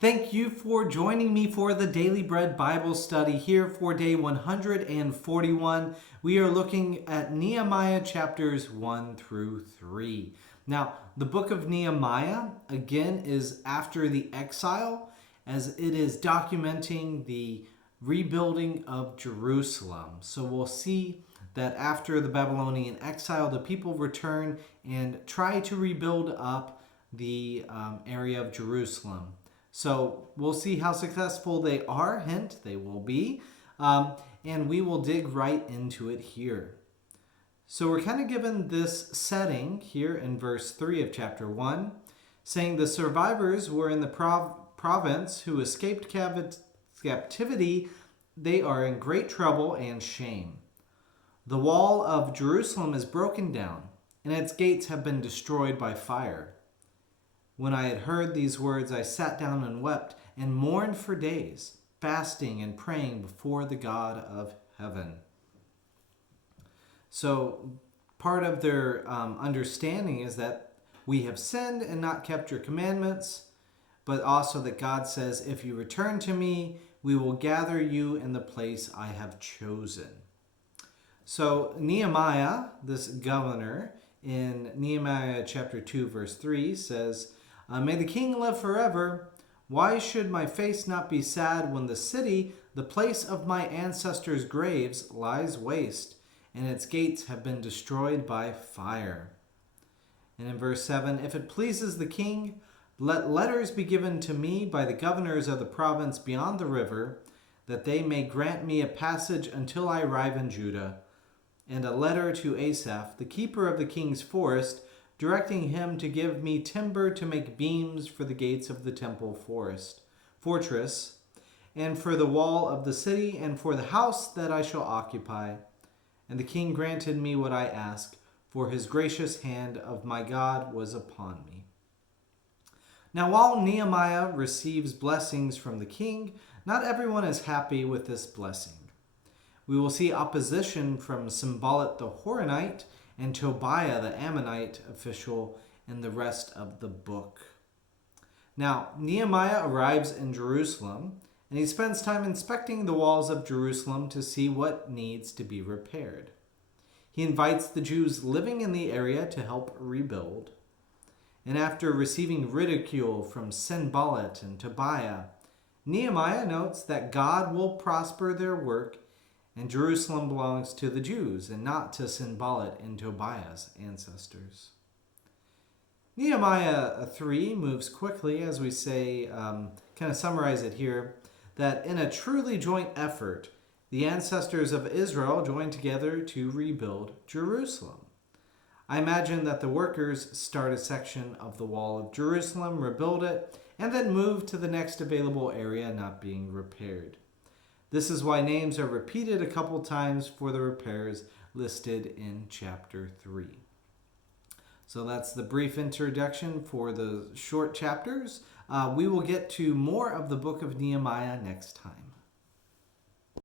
Thank you for joining me for the Daily Bread Bible study here for day 141. We are looking at Nehemiah chapters 1 through 3. Now, the book of Nehemiah, again, is after the exile, as it is documenting the rebuilding of Jerusalem. So we'll see that after the Babylonian exile, the people return and try to rebuild up the area of Jerusalem. So we'll see how successful they are. Hint, they will be. And we will dig right into it here. So we're kind of given this setting here in verse 3 of chapter 1, saying the survivors were in the province who escaped captivity. They are in great trouble and shame. The wall of Jerusalem is broken down, and its gates have been destroyed by fire. When I had heard these words, I sat down and wept and mourned for days, fasting and praying before the God of heaven. So part of their understanding is that we have sinned and not kept your commandments, but also that God says, if you return to me, we will gather you in the place I have chosen. So Nehemiah, this governor, in Nehemiah chapter 2, verse 3 says, May the king live forever. Why should my face not be sad when the city, the place of my ancestors' graves, lies waste, and its gates have been destroyed by fire? And in verse 7, If it pleases the king, let letters be given to me by the governors of the province beyond the river, that they may grant me a passage until I arrive in Judah, and a letter to Asaph, the keeper of the king's forest, directing him to give me timber to make beams for the gates of the temple fortress, and for the wall of the city, and for the house that I shall occupy. And the king granted me what I asked, for his gracious hand of my God was upon me. Now, while Nehemiah receives blessings from the king, not everyone is happy with this blessing. We will see opposition from Sanballat the Horonite and Tobiah the Ammonite official in the rest of the book. Now, Nehemiah arrives in Jerusalem, and he spends time inspecting the walls of Jerusalem to see what needs to be repaired. He invites the Jews living in the area to help rebuild. And after receiving ridicule from Sanballat and Tobiah, Nehemiah notes that God will prosper their work, and Jerusalem belongs to the Jews and not to Sanballat and Tobiah's ancestors. Nehemiah 3 moves quickly, as we say, kind of summarize it here, that in a truly joint effort, the ancestors of Israel joined together to rebuild Jerusalem. I imagine that the workers start a section of the wall of Jerusalem, rebuild it, and then move to the next available area not being repaired. This is why names are repeated a couple times for the repairs listed in chapter 3. So that's the brief introduction for the short chapters. We will get to more of the book of Nehemiah next time.